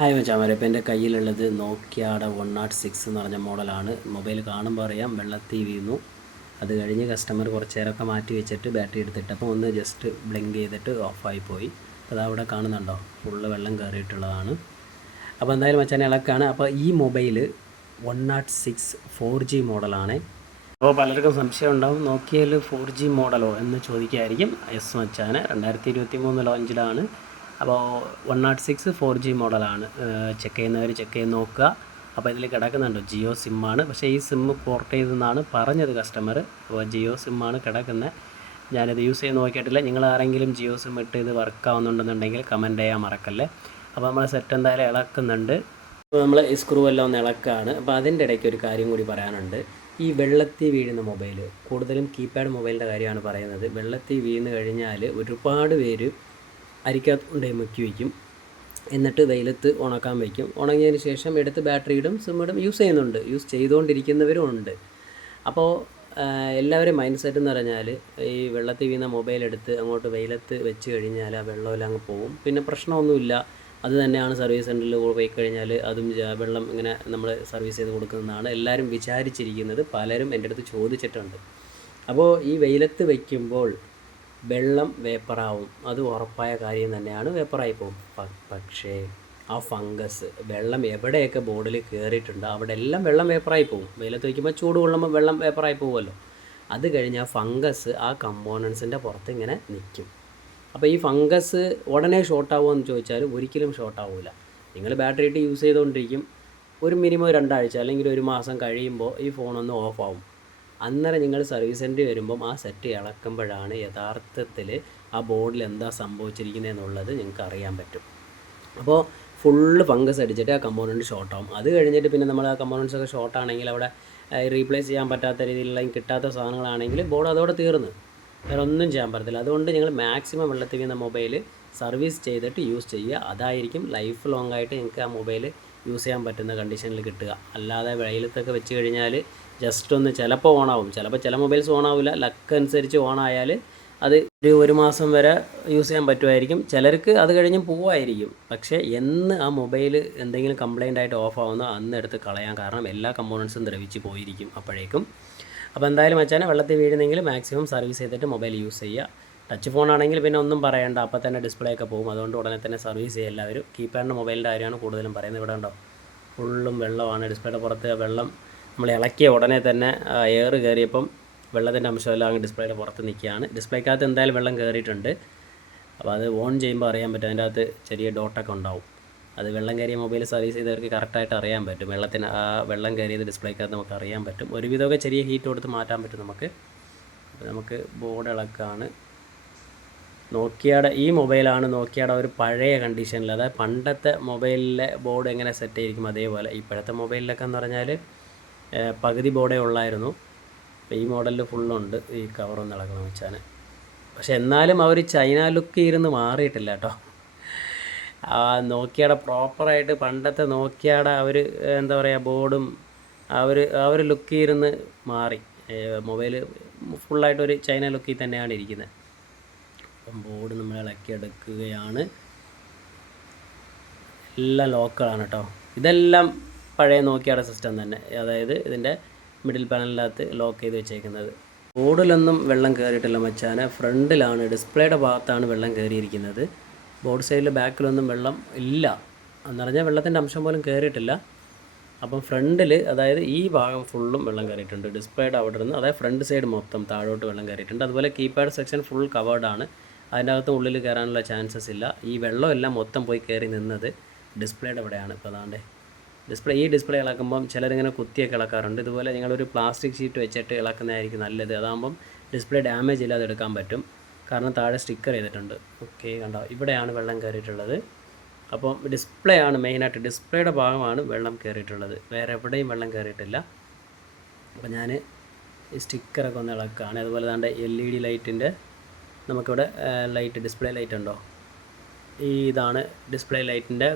Hi മച്ചാമാരെ ഇപ്പോൾ എന്റെ കയ്യിലുള്ളത് നോക്കിയാടെ വൺ നാട്ട് സിക്സ് എന്ന് പറഞ്ഞ മോഡലാണ്. മൊബൈൽ കാണുമ്പോൾ അറിയാം വെള്ളത്തിൽ വീഴുന്നു അത് കഴിഞ്ഞ് കസ്റ്റമർ കുറച്ച് നേരമൊക്കെ മാറ്റി വെച്ചിട്ട് ബാറ്ററി എടുത്തിട്ട് അപ്പോൾ ഒന്ന് ജസ്റ്റ് ബ്ലിങ്ക് ചെയ്തിട്ട് ഓഫായി പോയി. അത് അവിടെ കാണുന്നുണ്ടോ? ഫുള്ള് വെള്ളം കയറിയിട്ടുള്ളതാണ് അപ്പോൾ എന്തായാലും മച്ചാൻ ഇളക്കാണ്. അപ്പോൾ ഈ mobile one nought six four G മോഡലാണ്. അപ്പോൾ പലർക്കും സംശയം ഉണ്ടാവും നോക്കിയാൽ ഫോർ ജി മോഡലോ എന്ന് ചോദിക്കായിരിക്കും. എസ് മച്ചാന് രണ്ടായിരത്തി ഇരുപത്തി മൂന്ന് ലോഞ്ചിലാണ് അപ്പോൾ one nought six four G മോഡലാണ്. ചെക്ക് ചെയ്യുന്നവർ ചെക്ക് ചെയ്ത് നോക്കുക. അപ്പോൾ ഇതിൽ കിടക്കുന്നുണ്ട്. ജിയോ സിമ്മാണ്. പക്ഷേ ഈ സിം പോർട്ട് ചെയ്തെന്നാണ് പറഞ്ഞത് കസ്റ്റമർ അപ്പോൾ ജിയോ സിമ്മാണ് കിടക്കുന്നത് ഞാനിത് യൂസ് ചെയ്ത് നോക്കിയിട്ടില്ല. നിങ്ങൾ ആരെങ്കിലും ജിയോ സിം ഇട്ട് ഇത് വർക്ക് ആവുന്നുണ്ടെന്നുണ്ടെങ്കിൽ കമന്റ് ചെയ്യാൻ മറക്കല്ലേ. അപ്പോൾ നമ്മൾ സെറ്റ് എന്തായാലും ഇളക്കുന്നുണ്ട്. അപ്പോൾ നമ്മൾ സ്ക്രൂ എല്ലാം ഒന്ന് ഇളക്കാണ്. അപ്പോൾ അതിന്റെ ഇടയ്ക്ക് ഒരു കാര്യം കൂടി പറയാനുണ്ട്. ഈ വെള്ളത്തിൽ വീഴുന്ന മൊബൈൽ കൂടുതലും കീപാഡ് മൊബൈലിന്റെ കാര്യമാണ് പറയുന്നത്. വെള്ളത്തിൽ വീണ് കഴിഞ്ഞാൽ ഒരുപാട് പേര് അരിക്കകത്ത് കൊണ്ടുപോയി മുക്കി വയ്ക്കും എന്നിട്ട് വെയിലത്ത് ഉണക്കാൻ വയ്ക്കും ഉണങ്ങിയതിന് ശേഷം എടുത്ത് ബാറ്ററി ഇടും സിം ഇടും യൂസ് ചെയ്യുന്നുണ്ട്. യൂസ് ചെയ്തുകൊണ്ടിരിക്കുന്നവരും ഉണ്ട്. അപ്പോൾ എല്ലാവരും മൈൻഡ് സെറ്റ് എന്ന് പറഞ്ഞാൽ ഈ വെള്ളത്തിൽ വീണ മൊബൈൽ എടുത്ത് അങ്ങോട്ട് വെയിലത്ത് വെച്ച് കഴിഞ്ഞാൽ ആ വെള്ളമെല്ലാം അങ്ങ് പോകും പിന്നെ പ്രശ്നമൊന്നുമില്ല. അത് തന്നെയാണ് സർവീസ് സെന്ററിൽ പോയി കഴിഞ്ഞാൽ അതും വെള്ളം ഇങ്ങനെ നമ്മൾ സർവീസ് ചെയ്ത് കൊടുക്കുന്നതാണ്. എല്ലാവരും വിചാരിച്ചിരിക്കുന്നത് പലരും എന്റെ അടുത്ത് ചോദിച്ചിട്ടുണ്ട്. അപ്പോൾ ഈ വെയിലത്ത് വയ്ക്കുമ്പോൾ വെള്ളം വേപ്പറാവും. അത് ഉറപ്പായ കാര്യം തന്നെയാണ് വേപ്പറായി പോകും. പക്ഷേ ആ ഫംഗസ് വെള്ളം എവിടെയൊക്കെ ബോർഡിൽ കയറിയിട്ടുണ്ട് അവിടെ എല്ലാം വെള്ളം വേപ്പറായി പോകും. വെയിലത്ത് വയ്ക്കുമ്പോൾ ചൂട് കൊള്ളുമ്പോൾ വെള്ളം വേപ്പറായി പോകുമല്ലോ. അത് കഴിഞ്ഞ് ആ ഫംഗസ് ആ കമ്പോണൻസിന്റെ പുറത്ത് ഇങ്ങനെ നിൽക്കും അപ്പോൾ ഈ ഫംഗസ് ഉടനെ ഷോർട്ട് ആവുമെന്ന് ചോദിച്ചാൽ ഒരിക്കലും ഷോർട്ട് ആവില്ല നിങ്ങൾ ബാറ്ററി ഇട്ട് യൂസ് ചെയ്തുകൊണ്ടിരിക്കും ഒരു മിനിമം രണ്ടാഴ്ച അല്ലെങ്കിൽ ഒരു മാസം കഴിയുമ്പോൾ ഈ ഫോണൊന്ന് ഓഫ് ആവും അന്നേരം നിങ്ങൾ സർവീസ് സെന്റർ വരുമ്പം ആ സെറ്റ് ഇളക്കുമ്പോഴാണ് യഥാർത്ഥത്തിൽ ആ ബോർഡിൽ എന്താ സംഭവിച്ചിരിക്കുന്നത് എന്നുള്ളത് നിങ്ങൾക്ക് അറിയാൻ പറ്റും. അപ്പോൾ ഫുള്ള് ഫംഗസ് അടിച്ചിട്ട് ആ കമ്പോണന്റ് ഷോർട്ട് ആവും. അത് കഴിഞ്ഞിട്ട് പിന്നെ നമ്മൾ ആ കമ്പോണൻസ് ഒക്കെ ഷോർട്ട് ആണെങ്കിൽ അവിടെ റീപ്ലേസ് ചെയ്യാൻ പറ്റാത്ത രീതിയിലുള്ള കിട്ടാത്ത സാധനങ്ങളാണെങ്കിൽ ബോർഡ് അതോടെ തീർന്നു. വേറെ ഒന്നും ചെയ്യാൻ പറ്റത്തില്ല. അതുകൊണ്ട് നിങ്ങൾ മാക്സിമം വെള്ളത്തിൽ വീണ മൊബൈൽ സർവീസ് ചെയ്തിട്ട് യൂസ് ചെയ്യുക. അതായിരിക്കും ലൈഫ് ലോങ് ആയിട്ട് നിങ്ങൾക്ക് ആ മൊബൈൽ യൂസ് ചെയ്യാൻ പറ്റുന്ന കണ്ടീഷനിൽ കിട്ടുക. അല്ലാതെ വെയിലത്തൊക്കെ വെച്ച് കഴിഞ്ഞാൽ ജസ്റ്റ് ഒന്ന് ചിലപ്പോൾ ഓണാവും ചിലപ്പോൾ ചില മൊബൈൽസ് ഓണാവില്ല ലക്ക് അനുസരിച്ച് ഓണായാൽ അത് ഒരു ഒരു മാസം വരെ യൂസ് ചെയ്യാൻ പറ്റുമായിരിക്കും. ചിലർക്ക് അത് കഴിഞ്ഞ് പോവായിരിക്കും. പക്ഷേ എന്ന് ആ മൊബൈൽ എന്തെങ്കിലും കംപ്ലൈന്റ് ആയിട്ട് ഓഫ് ആവുന്ന അന്ന് എടുത്ത് കളയാൻ കാരണം എല്ലാ കമ്പോണൻസും ദ്രവിച്ച് പോയിരിക്കും അപ്പോഴേക്കും. അപ്പോൾ എന്തായാലും വെച്ചാൽ വെള്ളത്തിൽ വീഴുന്നെങ്കിൽ മാക്സിമം സർവീസ് ചെയ്തിട്ട് മൊബൈൽ യൂസ് ചെയ്യുക. ടച്ച് ഫോൺ ആണെങ്കിൽ പിന്നെ ഒന്നും പറയണ്ട. അപ്പോൾ തന്നെ ഡിസ്പ്ലേ ഒക്കെ പോകും. അതുകൊണ്ട് ഉടനെ തന്നെ സർവീസ് ചെയ്യുക എല്ലാവരും. കീപാഡിന്റെ മൊബൈലിന്റെ കാര്യമാണ് കൂടുതലും പറയുന്നത് ഇവിടെ ഉണ്ടോ ഫുള്ളും വെള്ളമാണ്. ഡിസ്പ്ലേയുടെ പുറത്ത് വെള്ളം നമ്മൾ ഇളക്കിയ ഉടനെ തന്നെ എയർ കയറിയപ്പം വെള്ളത്തിന്റെ അംശമെല്ലാം അങ്ങ് ഡിസ്പ്ലേയുടെ പുറത്ത് നിൽക്കുകയാണ്. ഡിസ്പ്ലേക്കകത്ത് എന്തായാലും വെള്ളം കയറിയിട്ടുണ്ട് അപ്പോൾ അത് ഓൺ ചെയ്യുമ്പോൾ അറിയാൻ പറ്റും. അതിന്റെ അകത്ത് ചെറിയ ഡോട്ടൊക്കെ ഉണ്ടാവും. അത് വെള്ളം കയറിയ മൊബൈൽ സർവീസ് ചെയ്തവർക്ക് കറക്റ്റായിട്ട് അറിയാൻ പറ്റും. വെള്ളത്തിന് ആ വെള്ളം കയറിയത് ഡിസ്പ്ലേക്കകത്ത് നമുക്ക് അറിയാൻ പറ്റും. ഒരുവിധമൊക്കെ ചെറിയ ഹീറ്റ് കൊടുത്ത് മാറ്റാൻ പറ്റും നമുക്ക്. നമുക്ക് ബോർഡ് ഇളക്കാണ്. നോക്കിയയുടെ ഈ മൊബൈലാണ് നോക്കിയാടെ ഒരു പഴയ കണ്ടീഷനിൽ അതായത് പണ്ടത്തെ മൊബൈലിലെ ബോർഡ് എങ്ങനെ സെറ്റ് ആയിരിക്കും അതേപോലെ ഇപ്പോഴത്തെ മൊബൈലിലൊക്കെ എന്ന് പറഞ്ഞാൽ പകുതി ബോർഡേ ഉള്ളായിരുന്നു. ഈ മോഡലിൽ ഫുള്ളുണ്ട് ഈ കവറൊന്നും ഇളക്കണം വെച്ചാൽ പക്ഷെ എന്നാലും അവർ ചൈന ലുക്ക് ഇരുന്ന് മാറിയിട്ടില്ല കേട്ടോ ആ നോക്കിയാടെ പ്രോപ്പറായിട്ട് പണ്ടത്തെ നോക്കിയാടെ അവർ എന്താ പറയുക ബോർഡും ആ ഒരു ലുക്ക് ഇരുന്ന് മാറി. മൊബൈൽ ഫുള്ളായിട്ടൊരു ചൈന ലുക്കിൽ തന്നെയാണ് ഇരിക്കുന്നത് അപ്പം ബോർഡ് നമ്മൾ ഇളക്കിയെടുക്കുകയാണ് എല്ലാം ലോക്കുകളാണ് കേട്ടോ ഇതെല്ലാം പഴയ നോക്കിയുടെ സിസ്റ്റം തന്നെ. അതായത് ഇതിന്റെ മിഡിൽ പാനലിനകത്ത് ലോക്ക് ചെയ്ത് വെച്ചേക്കുന്നത്. ബോർഡിലൊന്നും വെള്ളം കയറിയിട്ടില്ല മച്ചാനെ. ഫ്രണ്ടിലാണ് ഡിസ്പ്ലേയുടെ ഭാഗത്താണ് വെള്ളം കയറിയിരിക്കുന്നത് ബോർഡ് സൈഡിൽ ബാക്കിലൊന്നും വെള്ളം ഇല്ല. എന്ന് പറഞ്ഞാൽ വെള്ളത്തിന്റെ അംശം പോലും കയറിയിട്ടില്ല അപ്പം ഫ്രണ്ടിൽ അതായത് ഈ ഭാഗം ഫുള്ളും വെള്ളം കയറിയിട്ടുണ്ട് ഡിസ്പ്ലേയുടെ അവിടെ നിന്ന് അതായത് ഫ്രണ്ട് സൈഡ് മൊത്തം താഴോട്ട് വെള്ളം കയറിയിട്ടുണ്ട് അതുപോലെ കീപാഡ് സെക്ഷൻ ഫുൾ കവേർഡാണ് അതിന്റെ അകത്ത് ഉള്ളിൽ കയറാനുള്ള ചാൻസസ് ഇല്ല. ഈ വെള്ളം എല്ലാം മൊത്തം പോയി കയറി നിന്നത് ഡിസ്പ്ലേയുടെ അവിടെയാണ്. ഇപ്പോൾ അതാണ്ട് ഡിസ്പ്ലേ ഈ ഡിസ്പ്ലേ ഇളക്കുമ്പം ചിലരിങ്ങനെ കുത്തിയൊക്കെ ഇളക്കാറുണ്ട്. ഇതുപോലെ നിങ്ങളൊരു പ്ലാസ്റ്റിക് ഷീറ്റ് വെച്ചിട്ട് ഇളക്കുന്നതായിരിക്കും നല്ലത്. അതാകുമ്പം ഡിസ്പ്ലേ ഡാമേജ് ഇല്ലാതെ എടുക്കാൻ പറ്റും. കാരണം താഴെ സ്റ്റിക്കർ ചെയ്തിട്ടുണ്ട്. ഓക്കെ കണ്ടോ? ഇവിടെയാണ് വെള്ളം കയറിയിട്ടുള്ളത്. അപ്പം ഡിസ്പ്ലേ ആണ് മെയിനായിട്ട് ഡിസ്പ്ലേയുടെ ഭാഗമാണ് വെള്ളം കയറിയിട്ടുള്ളത്. വേറെ എവിടെയും വെള്ളം കയറിയിട്ടില്ല. അപ്പോൾ ഞാൻ സ്റ്റിക്കറൊക്കെ ഒന്ന് ഇളക്കുകയാണ്. അതുപോലെ തന്നെ എൽ ഇ ഡി ലൈറ്റിന്റെ നമുക്കിവിടെ ലൈറ്റ് ഡിസ്പ്ലേ ലൈറ്റ് ഉണ്ടോ? ഈ ഇതാണ് ഡിസ്പ്ലേ ലൈറ്റിന്റെ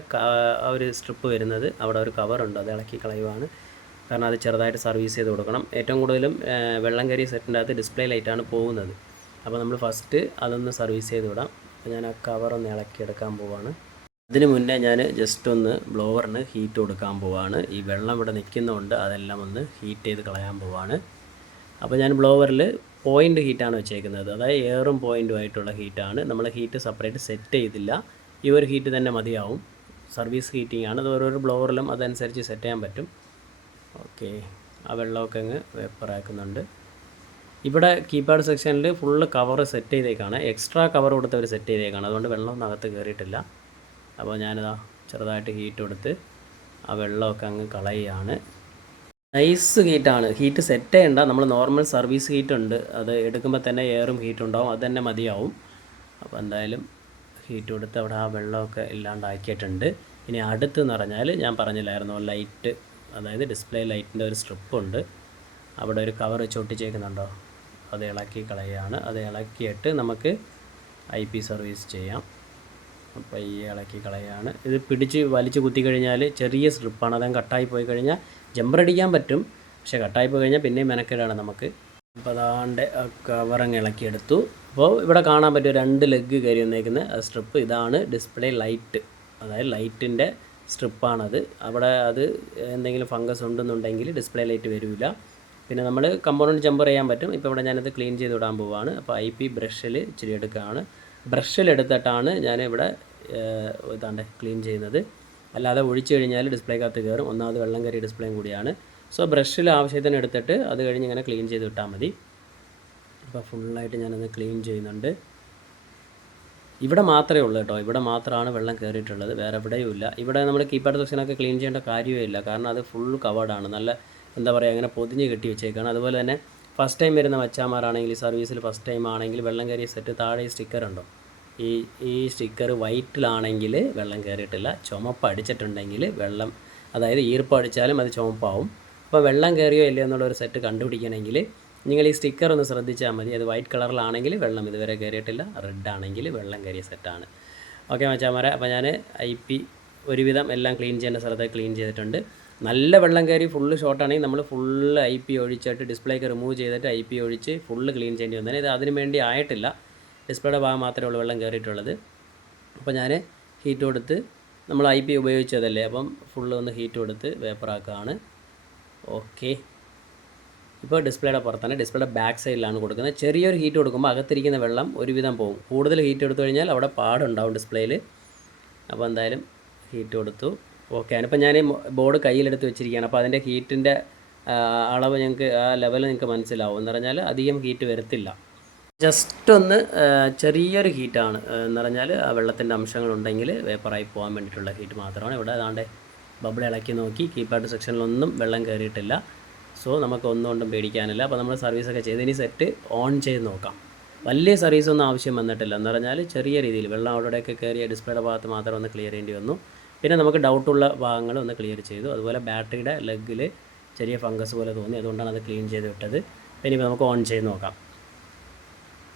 ഒരു സ്ട്രിപ്പ് വരുന്നത്. അവിടെ ഒരു കവറുണ്ട് അത് ഇളക്കി കളയുവാണ്. കാരണം അത് ചെറുതായിട്ട് സർവീസ് ചെയ്ത് കൊടുക്കണം. ഏറ്റവും കൂടുതലും വെള്ളം കരി സെറ്റിന്റെ അകത്ത് ഡിസ്പ്ലേ ലൈറ്റാണ് പോകുന്നത്. അപ്പോൾ നമ്മൾ ഫസ്റ്റ് അതൊന്ന് സർവീസ് ചെയ്ത് വിടാം. അപ്പോൾ ഞാൻ ആ കവറൊന്ന് ഇളക്കിയെടുക്കാൻ പോവാണ്. അതിന് മുന്നേ ഞാൻ ജസ്റ്റ് ഒന്ന് ബ്ലോവറിന് ഹീറ്റ് കൊടുക്കാൻ പോവാണ്. ഈ വെള്ളം ഇവിടെ നിൽക്കുന്നതുകൊണ്ട് അതെല്ലാം ഒന്ന് ഹീറ്റ് ചെയ്ത് കളയാൻ പോവാണ്. അപ്പോൾ ഞാൻ ബ്ലോവറിൽ പോയിന്റ് ഹീറ്റാണ് വെച്ചേക്കുന്നത്. അതായത് എയറും പോയിന്റും ആയിട്ടുള്ള ഹീറ്റാണ് നമ്മൾ ഹീറ്റ് സെപ്പറേറ്റ് സെറ്റ് ചെയ്തില്ല. ഈ ഒരു ഹീറ്റ് തന്നെ മതിയാവും. സർവീസ് ഹീറ്റിംഗ് ആണ്. അത് ഓരോരോ ബ്ലോവറിലും അതനുസരിച്ച് സെറ്റ് ചെയ്യാൻ പറ്റും. ഓക്കെ ആ വെള്ളമൊക്കെ അങ്ങ് വേപ്പറാക്കുന്നുണ്ട് ഇവിടെ കീപാഡ് സെക്ഷനിൽ ഫുള്ള് കവർ സെറ്റ് ചെയ്തേക്കാണ്. എക്സ്ട്രാ കവർ കൊടുത്ത് അവർ സെറ്റ് ചെയ്തേക്കാണ്. അതുകൊണ്ട് വെള്ളമൊന്നും അകത്ത് കയറിയിട്ടില്ല അപ്പോൾ ഞാനിതാ ചെറുതായിട്ട് ഹീറ്റ് കൊടുത്ത് ആ വെള്ളമൊക്കെ അങ്ങ് കളയുകയാണ്. നൈസ് ഹീറ്റാണ് ഹീറ്റ് സെറ്റ് ചെയ്യണ്ട. നമ്മൾ നോർമൽ സർവീസ് ഹീറ്റ് ഉണ്ട്. അത് എടുക്കുമ്പോൾ തന്നെ എയറും ഹീറ്റ് ഉണ്ടാവും. അത് തന്നെ മതിയാവും. അപ്പോൾ എന്തായാലും ഹീറ്റ് കൊടുത്ത് അവിടെ ആ വെള്ളമൊക്കെ ഇല്ലാണ്ടാക്കിയിട്ടുണ്ട്. ഇനി അടുത്തെന്ന് പറഞ്ഞാൽ ഞാൻ പറഞ്ഞില്ലായിരുന്നു ലൈറ്റ് അതായത് ഡിസ്പ്ലേ ലൈറ്റിന്റെ ഒരു സ്ട്രിപ്പ് ഉണ്ട്. അവിടെ ഒരു കവർ വെച്ച് ഒട്ടിച്ചേക്കുന്നുണ്ടോ? അത് ഇളക്കി കളയുകയാണ്. അത് ഇളക്കിയിട്ട് നമുക്ക് ഐ പി സർവീസ് ചെയ്യാം. ഈ ഇളക്കി കളയാണ്. ഇത് പിടിച്ച് വലിച്ച് കുത്തി കഴിഞ്ഞാൽ ചെറിയ സ്ട്രിപ്പാണ്. അതങ്ങ് കട്ടായി പോയി കഴിഞ്ഞാൽ ജമ്പറടിക്കാൻ പറ്റും. പക്ഷേ കട്ടായി പോയി കഴിഞ്ഞാൽ പിന്നെയും മെനക്കേടാണ് നമുക്ക്. അപ്പോൾ അതാണ്ട് കവറങ്ങ് ഇളക്കിയെടുത്തു. അപ്പോൾ ഇവിടെ കാണാൻ പറ്റും രണ്ട് ലെഗ് കയറി വന്നേക്കുന്ന സ്ട്രിപ്പ്. ഇതാണ് ഡിസ്പ്ലേ ലൈറ്റ്. അതായത് ലൈറ്റിന്റെ സ്ട്രിപ്പാണത്. അവിടെ അത് എന്തെങ്കിലും ഫംഗസ് ഉണ്ടെന്നുണ്ടെങ്കിൽ ഡിസ്പ്ലേ ലൈറ്റ് വരില്ല പിന്നെ നമ്മൾ കമ്പോണന്റ് ജമ്പർ ചെയ്യാൻ പറ്റും. ഇപ്പോൾ ഇവിടെ ഞാനത് ക്ലീൻ ചെയ്ത് വിടാൻ പോവുകയാണ് അപ്പോൾ ഐ പി ബ്രഷിൽ ഇച്ചിരി എടുക്കുകയാണ് ബ്രഷിൽ എടുത്തിട്ടാണ് ഞാൻ ഇവിടെ ഇതാണ്ട് ക്ലീൻ ചെയ്യുന്നത്. അല്ലാതെ ഒഴിച്ചു കഴിഞ്ഞാൽ ഡിസ്പ്ലേക്കകത്ത് കയറും ഒന്നാമത് വെള്ളം കയറി ഡിസ്പ്ലേയും കൂടിയാണ്. സോ ബ്രഷിൽ ആവശ്യത്തിന് എടുത്തിട്ട് അത് കഴിഞ്ഞ് ഇങ്ങനെ ക്ലീൻ ചെയ്ത് വിട്ടാൽ മതി. അപ്പോൾ ഫുള്ളായിട്ട് ഞാനത് ക്ലീൻ ചെയ്യുന്നുണ്ട്. ഇവിടെ മാത്രമേ ഉള്ളൂ കേട്ടോ. ഇവിടെ മാത്രമാണ് വെള്ളം കയറിയിട്ടുള്ളത്. വേറെ എവിടെയും ഇല്ല. ഇവിടെ നമ്മൾ കീപാഡ് സെക്ഷനൊക്കെ ക്ലീൻ ചെയ്യേണ്ട കാര്യമേ ഇല്ല. കാരണം അത് ഫുൾ കവേർഡാണ് നല്ല എന്താ പറയുക അങ്ങനെ പൊതിഞ്ഞ് കെട്ടി വെച്ചേക്കാണ്. അതുപോലെ തന്നെ ഫസ്റ്റ് ടൈം വരുന്ന മച്ചാമാരാണെങ്കിൽ സർവീസിൽ ഫസ്റ്റ് ടൈം ആണെങ്കിൽ വെള്ളം കയറിയ സെറ്റ് താഴെ സ്റ്റിക്കർ ഉണ്ടോ? ഈ ഈ സ്റ്റിക്കർ വൈറ്റിലാണെങ്കിൽ വെള്ളം കയറിയിട്ടില്ല. ചുമപ്പ് അടിച്ചിട്ടുണ്ടെങ്കിൽ വെള്ളം അതായത് ഈർപ്പം അടിച്ചാലും അത് ചുമപ്പാവും. അപ്പോൾ വെള്ളം കയറിയോ ഇല്ലയോ എന്നുള്ളൊരു സെറ്റ് കണ്ടുപിടിക്കണമെങ്കിൽ നിങ്ങൾ ഈ സ്റ്റിക്കർ ഒന്ന് ശ്രദ്ധിച്ചാൽ മതി. അത് വൈറ്റ് കളറിലാണെങ്കിൽ വെള്ളം ഇതുവരെ കയറിയിട്ടില്ല. റെഡ് ആണെങ്കിൽ വെള്ളം കയറിയ സെറ്റാണ് ഓക്കെ മച്ചാമാരെ അപ്പോൾ ഞാൻ ഐ പി ഒരുവിധം എല്ലാം ക്ലീൻ ചെയ്യേണ്ട സ്ഥലത്ത് ക്ലീൻ ചെയ്തിട്ടുണ്ട്. നല്ല വെള്ളം കയറി ഫുള്ള് ഷോർട്ടാണെങ്കിൽ നമ്മൾ ഫുള്ള് ഐ പി ഒഴിച്ചിട്ട് ഡിസ്പ്ലേക്ക് റിമൂവ് ചെയ്തിട്ട് ഐ പി ഒഴിച്ച് ഫുള്ള് ക്ലീൻ ചെയ്യേണ്ടി വന്നേനെ ഇത് അതിന് വേണ്ടി ആയിട്ടില്ല. ഡിസ്പ്ലേയുടെ ഭാഗം മാത്രമേ ഉള്ളൂ വെള്ളം കയറിയിട്ടുള്ളത്. അപ്പോൾ ഞാൻ ഹീറ്റ് കൊടുത്ത് നമ്മൾ ഐ പി ഉപയോഗിച്ചതല്ലേ? അപ്പം ഫുള്ള് ഒന്ന് ഹീറ്റ് കൊടുത്ത് വേപ്പറാക്കുകയാണ് ഓക്കെ ഇപ്പോൾ ഡിസ്പ്ലേയുടെ പുറത്താണ് ഡിസ്പ്ലേയുടെ ബാക്ക് സൈഡിലാണ് കൊടുക്കുന്നത്. ചെറിയൊരു ഹീറ്റ് കൊടുക്കുമ്പോൾ അകത്തിരിക്കുന്ന വെള്ളം ഒരുവിധം പോകും. കൂടുതൽ ഹീറ്റ് എടുത്തു കഴിഞ്ഞാൽ അവിടെ പാടുണ്ടാവും ഡിസ്പ്ലേയിൽ അപ്പോൾ എന്തായാലും ഹീറ്റ് കൊടുത്തു. ഓക്കെ അതിനിപ്പോൾ ഞാൻ ബോർഡ് കയ്യിലെടുത്ത് വെച്ചിരിക്കുകയാണ്. അപ്പോൾ അതിന്റെ ഹീറ്റിന്റെ അളവ് ഞങ്ങൾക്ക് ആ ലെവൽ നിങ്ങൾക്ക് മനസ്സിലാവും. എന്ന് പറഞ്ഞാൽ അധികം ഹീറ്റ് വരത്തില്ല. ജസ്റ്റ് ഒന്ന് ചെറിയൊരു ഹീറ്റാണ് എന്ന് പറഞ്ഞാൽ ആ വെള്ളത്തിന്റെ അംശങ്ങളുണ്ടെങ്കിൽ വേപ്പറായി പോകാൻ വേണ്ടിയിട്ടുള്ള ഹീറ്റ് മാത്രമാണ്. ഇവിടെ അതാണ്ട് ബബിൾ ഇളക്കി നോക്കി കീപാഡ് സെക്ഷനിലൊന്നും വെള്ളം കയറിയിട്ടില്ല സോ നമുക്ക് ഒന്നുകൊണ്ടും പേടിക്കാനില്ല. അപ്പോൾ നമ്മൾ സർവീസൊക്കെ ചെയ്ത് ഇനി സെറ്റ് ഓൺ ചെയ്ത് നോക്കാം. വലിയ സർവീസൊന്നും ആവശ്യം വന്നിട്ടില്ല. എന്ന് പറഞ്ഞാൽ ചെറിയ രീതിയിൽ വെള്ളം അവിടെയൊക്കെ കയറിയ ഡിസ്പ്ലേയുടെ ഭാഗത്ത് മാത്രം ഒന്ന് ക്ലിയർ ചെയ്യേണ്ടി വന്നു. പിന്നെ നമുക്ക് ഡൗട്ടുള്ള ഭാഗങ്ങൾ ഒന്ന് ക്ലിയർ ചെയ്തു. അതുപോലെ ബാറ്ററിയുടെ ലെഗിൽ ചെറിയ ഫംഗസ് പോലെ തോന്നി. അതുകൊണ്ടാണ് അത് ക്ലീൻ ചെയ്ത് വിട്ടത്. പിന്നെ ഇപ്പോൾ നമുക്ക് ഓൺ ചെയ്ത് നോക്കാം.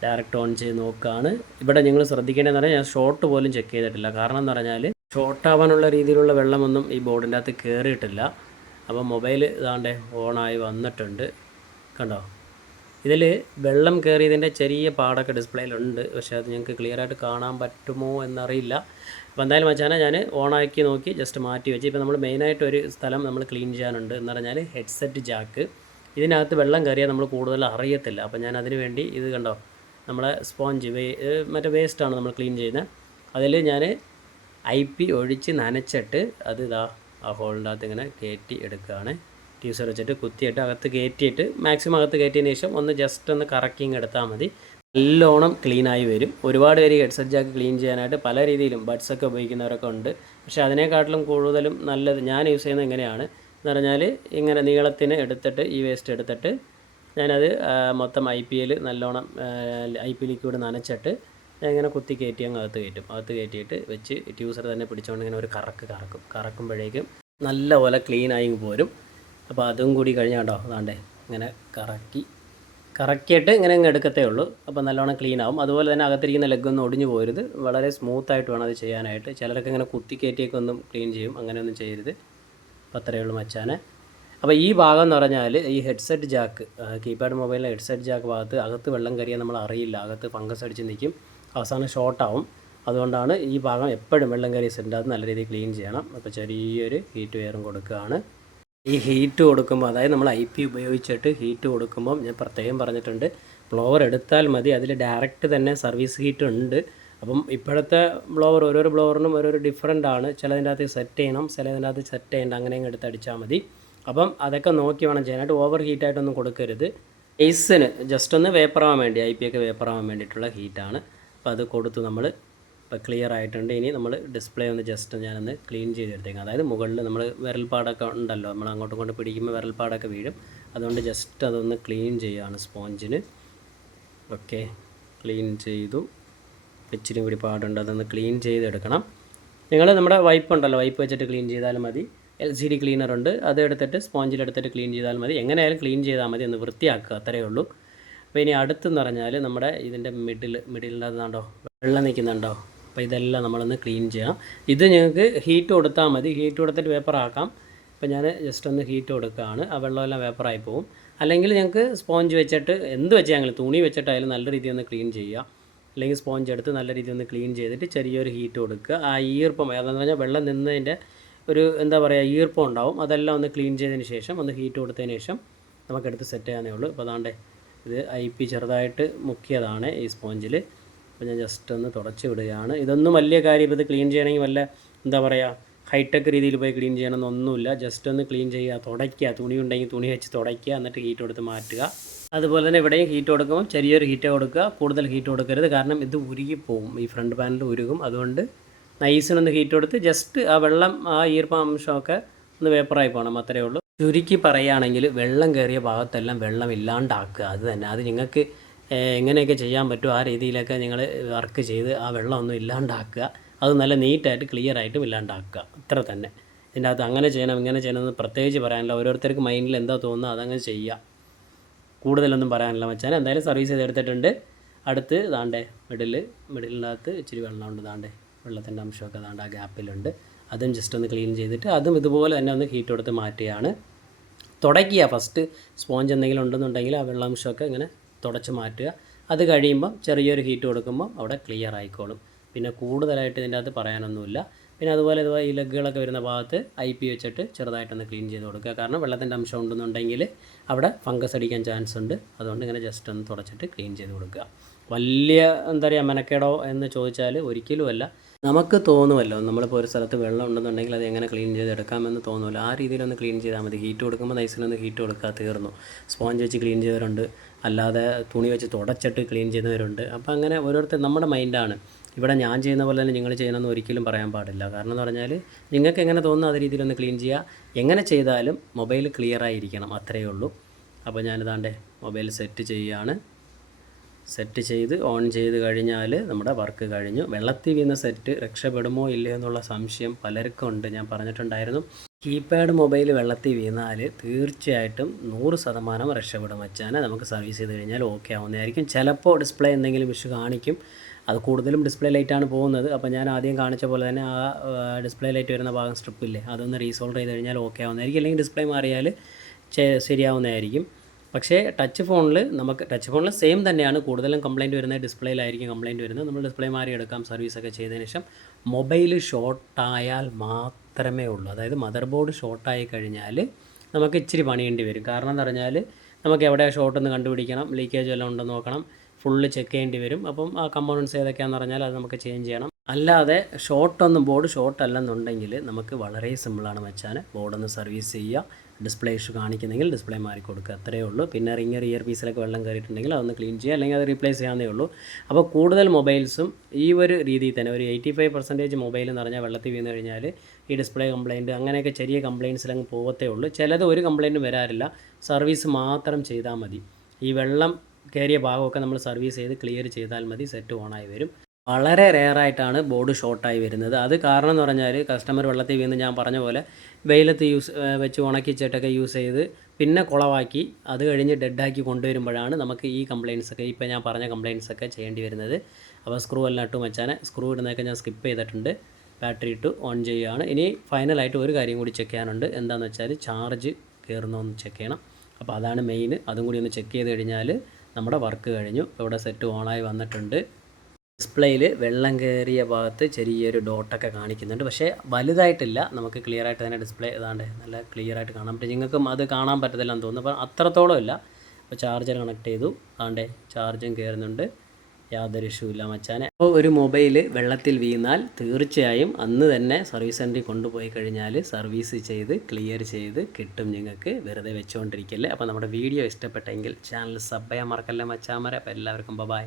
ഡയറക്റ്റ് ഓൺ ചെയ്ത് നോക്കുകയാണ് ഇവിടെ നിങ്ങൾ ശ്രദ്ധിക്കേണ്ടതെന്ന് പറഞ്ഞാൽ ഞാൻ ഷോർട്ട് പോലും ചെക്ക് ചെയ്തിട്ടില്ല. കാരണം എന്ന് പറഞ്ഞാൽ ഷോർട്ട് ആവാനുള്ള രീതിയിലുള്ള വെള്ളമൊന്നും ഈ ബോർഡിന്റെ അകത്ത് കയറിയിട്ടില്ല അപ്പോൾ മൊബൈൽ ഇതാണ്ട് ഓണായി വന്നിട്ടുണ്ട്. കണ്ടോ? ഇതിൽ വെള്ളം കയറിയതിന്റെ ചെറിയ പാടൊക്കെ ഡിസ്പ്ലേയിലുണ്ട്. പക്ഷേ അത് ഞങ്ങൾക്ക് ക്ലിയർ ആയിട്ട് കാണാൻ പറ്റുമോ എന്നറിയില്ല. അപ്പോൾ എന്തായാലും വെച്ചാൽ ഞാൻ ഓണാക്കി നോക്കി ജസ്റ്റ് മാറ്റി വെച്ച്. ഇപ്പോൾ നമ്മൾ മെയിനായിട്ട് ഒരു സ്ഥലം നമ്മൾ ക്ലീൻ ചെയ്യാനുണ്ട് എന്ന് പറഞ്ഞാൽ ഹെഡ്സെറ്റ് ജാക്ക്. ഇതിനകത്ത് വെള്ളം കയറിയാൽ നമ്മൾ കൂടുതൽ അറിയത്തില്ല. അപ്പോൾ ഞാൻ അതിന് വേണ്ടി ഇത് കണ്ടോ നമ്മളെ സ്പോഞ്ച് വേ മറ്റേ വേസ്റ്റാണ് നമ്മൾ ക്ലീൻ ചെയ്യുന്നത്. അതിൽ ഞാൻ ഐ പി ഒഴിച്ച് നനച്ചിട്ട് അത് ഇതാ ആ ഹോളിന്റെ അകത്ത് ഇങ്ങനെ കയറ്റി എടുക്കുകയാണ്. ട്യൂസർ വെച്ചിട്ട് കുത്തിയിട്ട് അകത്ത് കയറ്റിയിട്ട് മാക്സിമം അകത്ത് കയറ്റിയതിന് ശേഷം ഒന്ന് ജസ്റ്റ് ഒന്ന് കറക്കിങ് എടുത്താൽ മതി. നല്ലോണം ക്ലീനായി വരും. ഒരുപാട് പേര് ഹെഡ്സെറ്റ് ജാക്ക് ക്ലീൻ ചെയ്യാനായിട്ട് പല രീതിയിലും ബഡ്സൊക്കെ ഉപയോഗിക്കുന്നവരൊക്കെ ഉണ്ട്. പക്ഷേ അതിനെക്കാട്ടിലും കൂടുതലും നല്ലത് ഞാൻ യൂസ് ചെയ്യുന്നത് എങ്ങനെയാണ്? എന്ന് പറഞ്ഞാൽ ഇങ്ങനെ നീളത്തിന് എടുത്തിട്ട് ഈ വേസ്റ്റ് എടുത്തിട്ട് ഞാനത് മൊത്തം ഐ പി എൽ നല്ലോണം ഐ പി ലിക്വിഡ് നനച്ചിട്ട് ഞാൻ ഇങ്ങനെ കുത്തി കയറ്റി അങ്ങ് അകത്ത് കയറ്റും. അകത്ത് കയറ്റിയിട്ട് വെച്ച് ട്യൂസർ തന്നെ പിടിച്ചുകൊണ്ട് ഇങ്ങനെ ഒരു കറക്ക് കറക്കും. കറക്കുമ്പോഴേക്കും നല്ല പോലെ ക്ലീനായി പോരും. അപ്പോൾ അതും കൂടി കഴിഞ്ഞാൽ കേട്ടോ അതാണ്ടേ ഇങ്ങനെ കറക്കി കറക്കിയിട്ട് ഇങ്ങനെ അങ്ങ് എടുക്കത്തേ ഉള്ളൂ. അപ്പോൾ നല്ലോണം ക്ലീൻ ആവും. അതുപോലെ തന്നെ അകത്തിരിക്കുന്ന ലെഗൊന്നും ഒടിഞ്ഞു പോരുത്. വളരെ സ്മൂത്തായിട്ട് വേണം അത് ചെയ്യാനായിട്ട്. ചിലരൊക്കെ ഇങ്ങനെ കുത്തി കയറ്റിയൊക്കെ ഒന്നും ക്ലീൻ ചെയ്യും. അങ്ങനെയൊന്നും ചെയ്യരുത്. അപ്പോൾ അത്രയേ ഉള്ളൂ മച്ചാനെ. അപ്പോൾ ഈ ഭാഗം എന്ന് പറഞ്ഞാൽ ഈ ഹെഡ്സെറ്റ് ജാക്ക് കീപാഡ് മൊബൈലിലെ ഹെഡ്സെറ്റ് ജാക്ക് ഭാഗത്ത് അകത്ത് വെള്ളം കയറിയാൽ നമ്മൾ അറിയില്ല. അകത്ത് ഫംഗസ് അടിച്ച് നിൽക്കും. അവസാനം ഷോർട്ടാവും അതുകൊണ്ടാണ് ഈ ഭാഗം എപ്പോഴും വെള്ളം കയറിയ അത് നല്ല രീതിയിൽ ക്ലീൻ ചെയ്യണം. അപ്പോൾ ചെറിയൊരു ഹീറ്റ് വെയറും കൊടുക്കുകയാണ്. ഈ ഹീറ്റ് കൊടുക്കുമ്പോൾ അതായത് നമ്മൾ ഐ പി ഉപയോഗിച്ചിട്ട് ഹീറ്റ് കൊടുക്കുമ്പോൾ ഞാൻ പ്രത്യേകം പറഞ്ഞിട്ടുണ്ട് ബ്ലോവർ എടുത്താൽ മതി. അതിൽ ഡയറക്റ്റ് തന്നെ സർവീസ് ഹീറ്റ് ഉണ്ട്. അപ്പം ഇപ്പോഴത്തെ ബ്ലോവർ ഓരോരോ ബ്ലോവറിനും ഓരോരോ ഡിഫറെന്റ് ആണ്. ചിലതിന്റെ അകത്ത് സെറ്റ് ചെയ്യണം ചിലതിന്റെ അകത്ത് സെറ്റ് ചെയ്യേണ്ട അങ്ങനെ അങ്ങ് എടുത്ത് അടിച്ചാൽ മതി. അപ്പം അതൊക്കെ നോക്കി വേണം ചെയ്യാനായിട്ട് ഓവർ ഹീറ്റായിട്ടൊന്നും കൊടുക്കരുത്. എയ്സിന് ജസ്റ്റ് ഒന്ന് വേപ്പറാവാൻ വേണ്ടി ഐ പി ഒക്കെ വേപ്പറാവാൻ വേണ്ടിയിട്ടുള്ള ഹീറ്റാണ് അപ്പോൾ അത് കൊടുത്ത് നമ്മൾ ഇപ്പോൾ ക്ലിയർ ആയിട്ടുണ്ട്. ഇനി നമ്മൾ ഡിസ്പ്ലേ ഒന്ന് ജസ്റ്റ് ഞാനൊന്ന് ക്ലീൻ ചെയ്തെടുത്തേക്കാം. അതായത് മുകളിൽ നമ്മൾ വിരൽപ്പാടൊക്കെ ഉണ്ടല്ലോ. നമ്മൾ അങ്ങോട്ടും കൊണ്ട് പിടിക്കുമ്പോൾ വിരൽപ്പാടൊക്കെ വീഴും. അതുകൊണ്ട് ജസ്റ്റ് അതൊന്ന് ക്ലീൻ ചെയ്യുകയാണ് സ്പോഞ്ചിന്. ഓക്കെ ക്ലീൻ ചെയ്തു. ഇച്ചിരി കൂടി പാടുണ്ട്. അതൊന്ന് ക്ലീൻ ചെയ്തെടുക്കണം. നിങ്ങൾ നമ്മുടെ വൈപ്പ് ഉണ്ടല്ലോ. വൈപ്പ് വെച്ചിട്ട് ക്ലീൻ ചെയ്താലും മതി. എൽ സി ഡി ക്ലീനർ ഉണ്ട്. അത് എടുത്തിട്ട് സ്പോഞ്ചിൽ എടുത്തിട്ട് ക്ലീൻ ചെയ്താൽ മതി. എങ്ങനെയായാലും ക്ലീൻ ചെയ്താൽ മതി. ഒന്ന് വൃത്തിയാക്കുക. അത്രയേ ഉള്ളൂ. അപ്പോൾ ഇനി അടുത്തെന്ന് പറഞ്ഞാൽ നമ്മുടെ ഇതിന്റെ മിഡിൽ മിഡിലിന്റെ അതുണ്ടോ വെള്ളം നിൽക്കുന്നുണ്ടോ അപ്പോൾ ഇതെല്ലാം നമ്മളൊന്ന് ക്ലീൻ ചെയ്യാം. ഇത് ഞങ്ങൾക്ക് ഹീറ്റ് കൊടുത്താൽ മതി. ഹീറ്റ് കൊടുത്തിട്ട് പേപ്പർ ആക്കാം. അപ്പോൾ ഞാൻ ജസ്റ്റ് ഒന്ന് ഹീറ്റ് കൊടുക്കുകയാണ് ആ വെള്ളമെല്ലാം വേപ്പറായി പോകും അല്ലെങ്കിൽ ഞങ്ങൾക്ക് സ്പോഞ്ച് വെച്ചിട്ട് എന്ത് വെച്ച് ഞങ്ങൾ തുണി വെച്ചിട്ടായാലും നല്ല രീതിയിൽ ഒന്ന് ക്ലീൻ ചെയ്യുക അല്ലെങ്കിൽ സ്പോഞ്ച് എടുത്ത് നല്ല രീതിയിൽ ഒന്ന് ക്ലീൻ ചെയ്തിട്ട് ചെറിയൊരു ഹീറ്റ് കൊടുക്കുക. ആ ഈർപ്പം അതെന്ന് പറഞ്ഞാൽ വെള്ളം നിന്നതിന്റെ ഒരു എന്താ പറയുക ഈർപ്പം ഉണ്ടാവും. അതെല്ലാം ഒന്ന് ക്ലീൻ ചെയ്തതിന് ശേഷം ഒന്ന് ഹീറ്റ് കൊടുത്തതിന് ശേഷം നമുക്കെടുത്ത് സെറ്റ് ചെയ്യാനേ ഉള്ളൂ. അപ്പോൾ അതാണ്ടേ ഇത് ഐ പി ചെറുതായിട്ട് മുക്കിയതാണ് ഈ സ്പോഞ്ചിൽ അപ്പോൾ ഞാൻ ജസ്റ്റ് ഒന്ന് തുടച്ച് വിടുകയാണ്. ഇതൊന്നും വലിയ കാര്യം ഇത് ക്ലീൻ ചെയ്യണമെങ്കിൽ വല്ല എന്താ പറയുക ഹൈടെക് രീതിയിൽ പോയി ക്ലീൻ ചെയ്യണമെന്നൊന്നുമില്ല ജസ്റ്റ് ഒന്ന് ക്ലീൻ ചെയ്യുക തുടയ്ക്കുക. തുണി ഉണ്ടെങ്കിൽ തുണി വെച്ച് തുടയ്ക്കുക എന്നിട്ട് ഹീറ്റ് കൊടുത്ത് മാറ്റുക. അതുപോലെ തന്നെ ഇവിടെയും ഹീറ്റ് കൊടുക്കുമ്പോൾ ചെറിയൊരു ഹീറ്റ് കൊടുക്കുക. കൂടുതൽ ഹീറ്റ് കൊടുക്കരുത്. കാരണം ഇത് ഉരുകിപ്പോവും ഈ ഫ്രണ്ട് പാനൽ ഉരുകും. അതുകൊണ്ട് നൈസിനൊന്ന് ഹീറ്റ് കൊടുത്ത് ജസ്റ്റ് ആ വെള്ളം ആ ഈർപ്പം അംശമൊക്കെ ഒന്ന് വേപ്പറായി പോകണം അത്രയേ ഉള്ളൂ. ചുരുക്കി പറയുകയാണെങ്കിൽ വെള്ളം കയറിയ ഭാഗത്തെല്ലാം വെള്ളം ഇല്ലാണ്ടാക്കുക. അത് തന്നെ. അത് നിങ്ങൾക്ക് എങ്ങനെയൊക്കെ ചെയ്യാൻ പറ്റുമോ? ആ രീതിയിലൊക്കെ നിങ്ങൾ വർക്ക് ചെയ്ത് ആ വെള്ളമൊന്നും ഇല്ലാണ്ടാക്കുക. അത് നല്ല നീറ്റായിട്ട് ക്ലിയർ ആയിട്ടും ഇല്ലാണ്ടാക്കുക. ഇത്ര തന്നെ. ഇതിന്റെ അകത്ത് അങ്ങനെ ചെയ്യണം ഇങ്ങനെ ചെയ്യണം എന്ന് പ്രത്യേകിച്ച് പറയാനില്ല. ഓരോരുത്തർക്ക് മൈൻഡിൽ എന്താ തോന്നുന്നത് അതങ്ങനെ ചെയ്യുക കൂടുതലൊന്നും പറയാനില്ല മച്ചാൻ എന്തായാലും സർവീസ് ചെയ്തെടുത്തിട്ടുണ്ട് അടുത്ത് താണ്ടേ മിഡിൽ മിഡിലിനകത്ത് ഇച്ചിരി വെള്ളമുണ്ട് താണ്ടേ വെള്ളത്തിന്റെ അംശമൊക്കെ താണ്ട് ആ ഗ്യാപ്പിലുണ്ട് അതും ജസ്റ്റ് ഒന്ന് ക്ലീൻ ചെയ്തിട്ട് അതും ഇതുപോലെ തന്നെ ഒന്ന് ഹീറ്റ് കൊടുത്ത് മാറ്റുകയാണ്. തുടയ്ക്കുക ഫസ്റ്റ് സ്പോഞ്ച് എന്തെങ്കിലും ഉണ്ടെന്നുണ്ടെങ്കിൽ ആ വെള്ളാംശമൊക്കെ ഇങ്ങനെ തുടച്ച് മാറ്റുക. അത് കഴിയുമ്പം ചെറിയൊരു ഹീറ്റ് കൊടുക്കുമ്പം അവിടെ ക്ലിയർ ആയിക്കോളും. പിന്നെ കൂടുതലായിട്ട് ഇതിന്റെ അകത്ത് പറയാനൊന്നുമില്ല. പിന്നെ അതുപോലെ ഇതുപോലെ ഈ ലെഗുകളൊക്കെ വരുന്ന ഭാഗത്ത് ഐ പി വെച്ചിട്ട് ചെറുതായിട്ടൊന്ന് ക്ലീൻ ചെയ്ത് കൊടുക്കുക. കാരണം വെള്ളത്തിന്റെ അംശം ഉണ്ടെന്നുണ്ടെങ്കിൽ അവിടെ ഫംഗസ് അടിക്കാൻ ചാൻസ് ഉണ്ട്. അതുകൊണ്ട് ഇങ്ങനെ ജസ്റ്റ് ഒന്ന് തുടച്ചിട്ട് ക്ലീൻ ചെയ്ത് കൊടുക്കുക. വലിയ എന്താ പറയുക മെനക്കേടോ എന്ന് ചോദിച്ചാൽ ഒരിക്കലുമല്ല നമുക്ക് തോന്നുമല്ലോ നമ്മളിപ്പോൾ ഒരു സ്ഥലത്ത് വെള്ളം ഉണ്ടെന്നുണ്ടെങ്കിൽ അത് എങ്ങനെ ക്ലീൻ ചെയ്തെടുക്കാമെന്ന് തോന്നുമല്ലോ. ആ രീതിയിലൊന്ന് ക്ലീൻ ചെയ്താൽ മതി. ഹീറ്റ് കൊടുക്കുമ്പോൾ നൈസിലൊന്ന് ഹീറ്റ് കൊടുക്കുക തീർന്നു. സ്പോഞ്ച് വെച്ച് ക്ലീൻ ചെയ്തവരുണ്ട്. അല്ലാതെ തുണി വെച്ച് തുടച്ചിട്ട് ക്ലീൻ ചെയ്യുന്നവരുണ്ട്. അപ്പോൾ അങ്ങനെ ഓരോരുത്തർ നമ്മുടെ മൈൻഡാണ് ഇവിടെ ഞാൻ ചെയ്യുന്ന പോലെ തന്നെ നിങ്ങൾ ചെയ്യണമെന്ന് ഒരിക്കലും പറയാൻ പാടില്ല. കാരണം എന്ന് പറഞ്ഞാൽ നിങ്ങൾക്ക് എങ്ങനെ തോന്നുന്നു ആ രീതിയിലൊന്ന് ക്ലീൻ ചെയ്യുക എങ്ങനെ ചെയ്താലും മൊബൈൽ ക്ലിയർ ആയിരിക്കണം. അത്രയേ ഉള്ളൂ. അപ്പോൾ ഞാനിതാണ്ട് മൊബൈൽ സെറ്റ് ചെയ്യുകയാണ് സെറ്റ് ചെയ്ത് ഓൺ ചെയ്ത് കഴിഞ്ഞാൽ നമ്മുടെ വർക്ക് കഴിഞ്ഞു. വെള്ളത്തിൽ വീണ സെറ്റ് രക്ഷപ്പെടുമോ ഇല്ലയോ എന്നുള്ള സംശയം പലർക്കും ഉണ്ട്. ഞാൻ പറഞ്ഞിട്ടുണ്ടായിരുന്നു. കീപാഡ് മൊബൈൽ വെള്ളത്തിൽ വീണാൽ തീർച്ചയായിട്ടും നൂറ് ശതമാനം രക്ഷപ്പെടും വച്ചാൽ നമുക്ക് സർവീസ് ചെയ്ത് കഴിഞ്ഞാൽ ഓക്കെ ആവുന്നതായിരിക്കും. ചിലപ്പോൾ ഡിസ്പ്ലേ എന്തെങ്കിലും ഇഷ്യൂ കാണിക്കും. അത് കൂടുതലും ഡിസ്പ്ലേ ലൈറ്റാണ് പോകുന്നത്. അപ്പോൾ ഞാൻ ആദ്യം കാണിച്ച പോലെ തന്നെ ആ ഡിസ്പ്ലേ ലൈറ്റ് വരുന്ന ഭാഗം സ്ട്രിപ്പില്ലേ അതൊന്ന് റീസോൾവ് ചെയ്ത് കഴിഞ്ഞാൽ ഓക്കെ ആവുന്നതായിരിക്കും. അല്ലെങ്കിൽ ഡിസ്പ്ലേ മാറിയാൽ ശരിയാവുന്നതായിരിക്കും. പക്ഷേ ടച്ച് ഫോണിൽ നമുക്ക് ടച്ച് ഫോണിൽ സെയിം തന്നെയാണ്. കൂടുതലും കംപ്ലയിന്റ് വരുന്നത് ഡിസ്പ്ലേയിലായിരിക്കും കംപ്ലയിന്റ് വരുന്നത്. നമ്മൾ ഡിസ്പ്ലേ മാറി എടുക്കാം സർവീസൊക്കെ ചെയ്തതിന് ശേഷം. മൊബൈൽ ഷോർട്ടായാൽ മാത്രമേ ഉള്ളൂ. അതായത് മദർ ബോർഡ് ഷോർട്ടായി കഴിഞ്ഞാൽ നമുക്ക് ഇച്ചിരി പണിയേണ്ടി വരും. കാരണം എന്ന് പറഞ്ഞാൽ നമുക്ക് എവിടെ ഷോർട്ട് ഒന്ന് കണ്ടുപിടിക്കണം ലീക്കേജ് എല്ലാം ഉണ്ടെന്ന് നോക്കണം ഫുള്ള് ചെക്ക് ചെയ്യേണ്ടി വരും. അപ്പം ആ കമ്പോണൻസ് ഏതൊക്കെയാണെന്ന് പറഞ്ഞാൽ അത് നമുക്ക് ചേഞ്ച് ചെയ്യണം. അല്ലാതെ ഷോർട്ടൊന്നും ബോർഡ് ഷോർട്ട് അല്ലെന്നുണ്ടെങ്കിൽ നമുക്ക് വളരെ സിമ്പിളാണ് വെച്ചാൽ ബോർഡൊന്ന് സർവീസ് ചെയ്യുക ഡിസ്പ്ലേ ഇഷ്യൂ കാണിക്കുന്നെങ്കിൽ ഡിസ്പ്ലേ മാറി കൊടുക്കുക. അത്രയേ ഉള്ളൂ. പിന്നെ റിംഗർ ഇയർ പീസിലൊക്കെ വെള്ളം കയറിയിട്ടുണ്ടെങ്കിൽ അതൊന്ന് ക്ലീൻ ചെയ്യുക. അല്ലെങ്കിൽ അത് റീപ്ലേസ് ചെയ്യാവുന്നേ ഉള്ളൂ. അപ്പോൾ കൂടുതൽ മൊബൈൽസും ഈ ഒരു രീതിയിൽ തന്നെ ഒരു എയ്റ്റി ഫൈവ് പെർസെന്റേജ് മൊബൈൽ എന്ന് പറഞ്ഞാൽ വെള്ളത്തിൽ വീണ് കഴിഞ്ഞാൽ ഈ ഡിസ്പ്ലേ കംപ്ലയിന്റ് അങ്ങനെയൊക്കെ ചെറിയ കംപ്ലയിൻസിലങ്ങ് പോകത്തേ ഉള്ളൂ. ചിലത് ഒരു കംപ്ലയിന്റും വരാറില്ല. സർവീസ് മാത്രം ചെയ്താൽ മതി. ഈ വെള്ളം കയറിയ ഭാഗമൊക്കെ നമ്മൾ സർവീസ് ചെയ്ത് ക്ലിയർ ചെയ്താൽ മതി. സെറ്റ് ഓണായി വരും. വളരെ റെയറായിട്ടാണ് ബോർഡ് ഷോർട്ടായി വരുന്നത്. അത് കാരണം എന്ന് പറഞ്ഞാൽ കസ്റ്റമർ വെള്ളത്തിൽ വീണ് ഞാൻ പറഞ്ഞ പോലെ വെയിലത്ത് യൂസ് വെച്ച് ഉണക്കിച്ചിട്ടൊക്കെ യൂസ് ചെയ്ത് പിന്നെ കുളവാക്കി അത് കഴിഞ്ഞ് ഡെഡാക്കി കൊണ്ടുവരുമ്പോഴാണ് നമുക്ക് ഈ കംപ്ലയിൻസ് ഒക്കെ ഇപ്പോൾ ഞാൻ പറഞ്ഞ കംപ്ലയിൻസ് ഒക്കെ ചെയ്യേണ്ടി വരുന്നത്. അപ്പോൾ സ്ക്രൂ എല്ലാം ഇട്ട് വെച്ചാൽ സ്ക്രൂ ഇടുന്നതൊക്കെ ഞാൻ സ്കിപ്പ് ചെയ്തിട്ടുണ്ട്. ബാറ്ററി ഇട്ട് ഓൺ ചെയ്യുകയാണ്. ഇനി ഫൈനലായിട്ട് ഒരു കാര്യം കൂടി ചെക്ക് ചെയ്യാനുണ്ട്. എന്താണെന്ന് വെച്ചാൽ ചാർജ് കയറുന്നോ ചെക്ക് ചെയ്യണം. അപ്പോൾ അതാണ് മെയിൻ അതും കൂടി ഒന്ന് ചെക്ക് ചെയ്ത് കഴിഞ്ഞാൽ നമ്മുടെ വർക്ക് കഴിഞ്ഞു. ഇവിടെ സെറ്റ് ഓണായി വന്നിട്ടുണ്ട്. ഡിസ്പ്ലേയിൽ വെള്ളം കയറിയ ഭാഗത്ത് ചെറിയൊരു ഡോട്ടൊക്കെ കാണിക്കുന്നുണ്ട്. പക്ഷേ വലുതായിട്ടില്ല. നമുക്ക് ക്ലിയർ ആയിട്ട് തന്നെ ഡിസ്പ്ലേ ഇതാണ്ട് നല്ല ക്ലിയർ ആയിട്ട് കാണാൻ പറ്റും. നിങ്ങൾക്കും അത് കാണാൻ പറ്റത്തില്ല എന്ന് തോന്നുന്നു. അപ്പോൾ അത്രത്തോളം ഇല്ല. അപ്പോൾ ചാർജർ കണക്ട് ചെയ്തു. ആണ്ടേ ചാർജും കയറുന്നുണ്ട്. യാതൊരു ഇഷ്യൂ ഇല്ല മച്ചാനെ. അപ്പോൾ ഒരു മൊബൈൽ വെള്ളത്തിൽ വീണാൽ തീർച്ചയായും അന്ന് തന്നെ സർവീസ് സെന്ററിൽ കൊണ്ടുപോയി കഴിഞ്ഞാൽ സർവീസ് ചെയ്ത് ക്ലിയർ ചെയ്ത് കിട്ടും നിങ്ങൾക്ക്. വെറുതെ വെച്ചുകൊണ്ടിരിക്കല്ലേ അപ്പോൾ നമ്മുടെ വീഡിയോ ഇഷ്ടപ്പെട്ടെങ്കിൽ ചാനൽ സബ് ചെയ്യാൻ മറക്കല്ലേ മച്ചാമരെ. അപ്പോൾ എല്ലാവർക്കും ബൈ